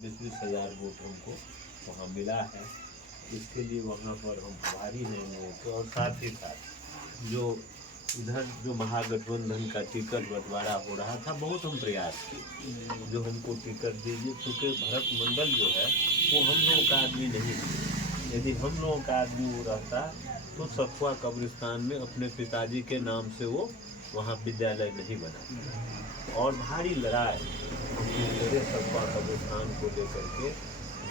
20,000 vote हमको वहाँ मिला है। इसके लिए वहाँ पर हम आभारी हैं लोगों के। और साथ ही साथ जो इधर जो महागठबंधन का टिकट बंटवारा हो रहा था, बहुत हम प्रयास किए जो हमको टिकट दीजिए, क्योंकि भरत मंडल जो है वो हम लोगों का आदमी नहीं है। यदि हम लोगों का आदमी वो रहता तो सखुआ कब्रिस्तान में अपने पिताजी के नाम से वो वहाँ विद्यालय नहीं बना। और भारी लड़ाई मेरे सखुआ कब्रिस्तान को लेकर के,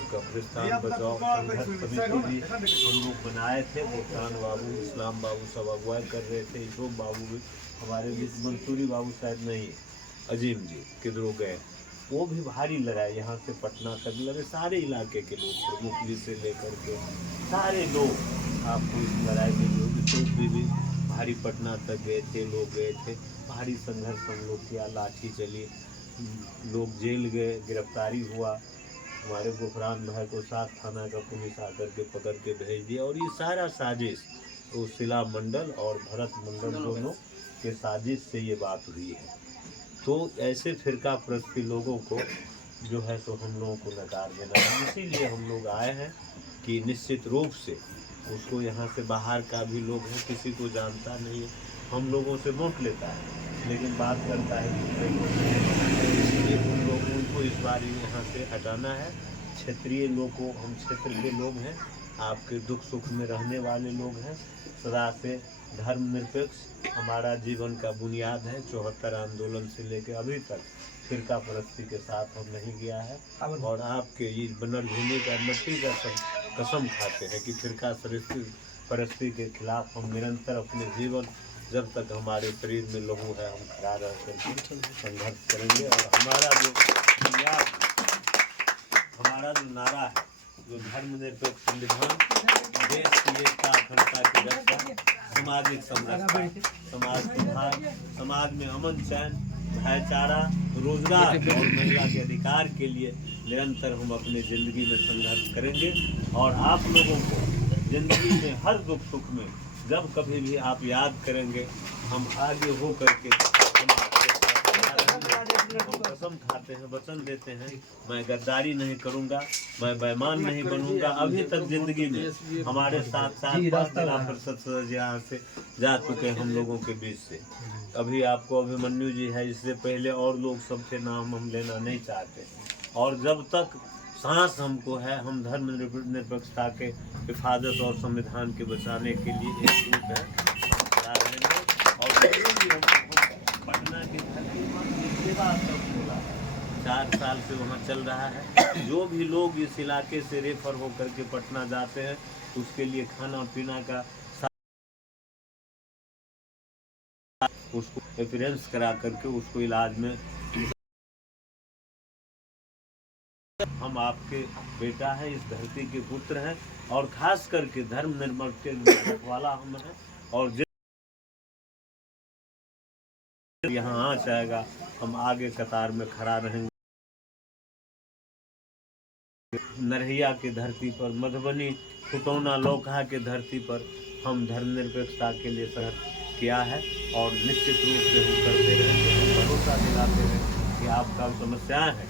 कब्रिस्तान बचाओ संघर्ष समिति भी हम लोग बनाए थे। भूटान बाबू, इस्लाम बाबू सब अगुवाई कर रहे थे। यूसुफ बाबू भी हमारे बीच, मंसूरी बाबू शायद नहीं, अजीम जी किधरों गए, वो भी भारी लड़ाई यहाँ से पटना तक लड़े। सारे इलाके के लोग, प्रमुख जी से लेकर के सारे लोग आपको इस लड़ाई में जो भी भारी पटना तक गए थे, लोग गए थे। भारी संघर्ष हम लोग किया, लाठी चली, लोग जेल गए, गिरफ्तारी हुआ। हमारे गुफरान भाई को 7 थाना का पुलिस आकर के पकड़ के भेज दिया। और ये सारा साजिश वो शिला मंडल और भरत मंडल दोनों के साजिश से ये बात हुई है। तो ऐसे फिरका प्रस्ती लोगों को जो है तो हम लोगों को नकार देना है। इसीलिए हम लोग आए हैं कि निश्चित रूप से उसको यहाँ से बाहर का भी लोग हैं, किसी को जानता नहीं है, हम लोगों से वोट लेता है लेकिन बात करता है इसलिए हम लोग उनको इस बार यहाँ से हटाना है। क्षेत्रीय लोगों, हम क्षेत्र के लोग हैं, आपके दुख सुख में रहने वाले लोग हैं। सदा से धर्मनिरपेक्ष हमारा जीवन का बुनियाद है। 74 आंदोलन से लेकर अभी तक फिरका परस्ती के साथ हम नहीं गया है। और आपके ये बनरभूमि का मट्टी का कसम खाते हैं कि फिरका परस्ती के खिलाफ हम निरंतर अपने जीवन, जब तक हमारे शरीर में लहू है, हम खड़ा रह करके संघर्ष करेंगे। और हमारा जो बुनियाद, हमारा जो नारा है, जो धर्मनिरपेक्ष संविधान, देश की एकता अखंडता की रक्षा, सामाजिक समरसता, समाज सुधार, समाज में अमन चैन, भाईचारा, रोजगार और महिला के अधिकार के लिए निरंतर हम अपने ज़िंदगी में संघर्ष करेंगे। और आप लोगों को ज़िंदगी में हर दुख सुख में जब कभी भी आप याद करेंगे, हम आगे हो करके हम कसम खाते हैं, वचन देते हैं, मैं गद्दारी नहीं करूंगा, मैं बेईमान नहीं बनूंगा। अभी तक जिंदगी में हमारे साथ साथ 5 जिला परिषद सदस्य यहाँ से जा चुके हैं हम लोगों के बीच से। अभी आपको अभिमन्यु जी है, इससे पहले और लोग सबके नाम हम लेना नहीं चाहते। और जब तक सांस हमको है, हम धर्म निरपेक्षता के हिफाजत और संविधान के बचाने के लिए एकजुट है, हम खड़ा रहेंगे। और पटना की धरती पर सेवा सब बोला 4 साल से वहाँ चल रहा है। जो भी लोग इस इलाके से रेफर होकर के पटना जाते हैं, उसके लिए खाना पीना का उसको रेफरेंस करा करके उसको इलाज में, हम आपके बेटा है, इस धरती के पुत्र हैं और खास करके धर्म निर्मल वाला हम हैं। और यहाँ आ जाएगा, हम आगे कतार में खड़ा रहेंगे। नरहिया की धरती पर, मधुबनी खुटौना लौकहा के धरती पर हम धर्मनिरपेक्षता के लिए संघर्ष किया है और निश्चित रूप से हम करते रहेंगे। हम भरोसा दिलाते हैं कि आपका समस्याएं हैं,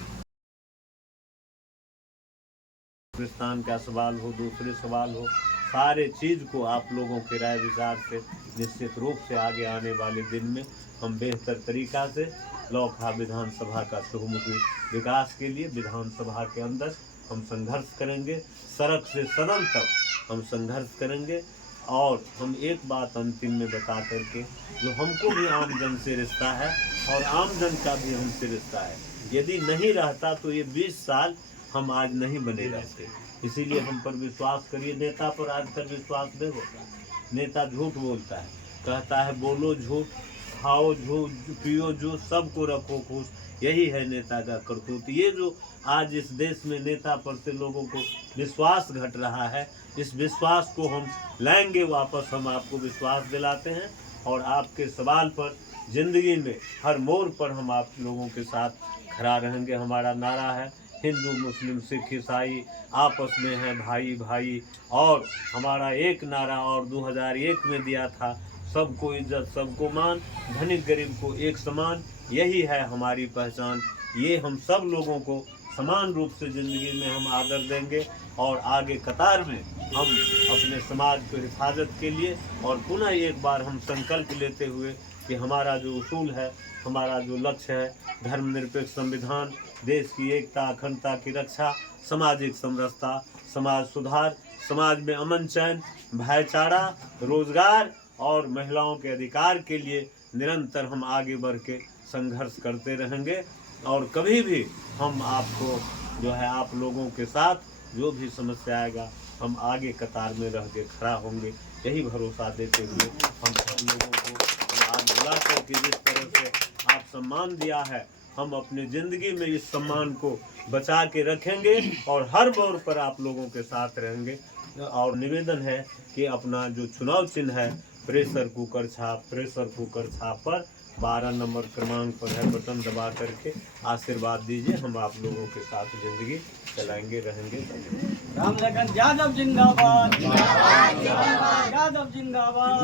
पाकिस्तान का सवाल हो, दूसरे सवाल हो, सारे चीज़ को आप लोगों के राय विचार से निश्चित रूप से आगे आने वाले दिन में हम बेहतर तरीक़ा से लौकहा विधानसभा का बहुमुखी विकास के लिए विधानसभा के अंदर हम संघर्ष करेंगे। सड़क से सदन तक हम संघर्ष करेंगे। और हम एक बात अंतिम में बता करके, जो हमको भी आम जन से रिश्ता है और आम जन का भी हमसे रिश्ता है, यदि नहीं रहता तो ये 20 साल हम आज नहीं बने रहते। इसीलिए हम पर विश्वास करिए। नेता पर आजकल विश्वास नहीं होता। नेता झूठ बोलता है, कहता है बोलो झूठ, खाओ झूठ, पियो झूठ, सबको रखो खुश, यही है नेता का करतूत। ये जो आज इस देश में नेता पर से लोगों को विश्वास घट रहा है, इस विश्वास को हम लाएंगे वापस। हम आपको विश्वास दिलाते हैं और आपके सवाल पर जिंदगी में हर मोड़ पर हम आप लोगों के साथ खड़ा रहेंगे। हमारा नारा है, हिंदू मुस्लिम सिख ईसाई आपस में हैं भाई भाई। और हमारा एक नारा और 2001 में दिया था, सबको इज्जत सबको मान, धनिक गरीब को एक समान, यही है हमारी पहचान। ये हम सब लोगों को समान रूप से ज़िंदगी में हम आदर देंगे और आगे कतार में हम अपने समाज को हिफाजत के लिए और पुनः एक बार हम संकल्प लेते हुए कि हमारा जो उसूल है, हमारा जो लक्ष्य है, धर्मनिरपेक्ष संविधान, देश की एकता अखंडता की रक्षा, सामाजिक समरसता, समाज सुधार, समाज में अमन चैन, भाईचारा, रोजगार और महिलाओं के अधिकार के लिए निरंतर हम आगे बढ़ के संघर्ष करते रहेंगे और कभी भी हम आपको जो है आप लोगों के साथ जो भी समस्या आएगा हम आगे कतार में रह के खड़ा होंगे। यही भरोसा देते हुए हम सब लोगों को आज बुला करके जिस तरह से आप सम्मान दिया है, हम अपने ज़िंदगी में इस सम्मान को बचा के रखेंगे और हर मोड़ पर आप लोगों के साथ रहेंगे। और निवेदन है कि अपना जो चुनाव चिन्ह है प्रेशर कुकर छाप पर 12 नंबर क्रमांक पर है, बटन दबा करके आशीर्वाद दीजिए। हम आप लोगों के साथ जिंदगी चलाएंगे रहेंगे। राम लखन यादव जिंदाबाद, यादव जिंदाबाद।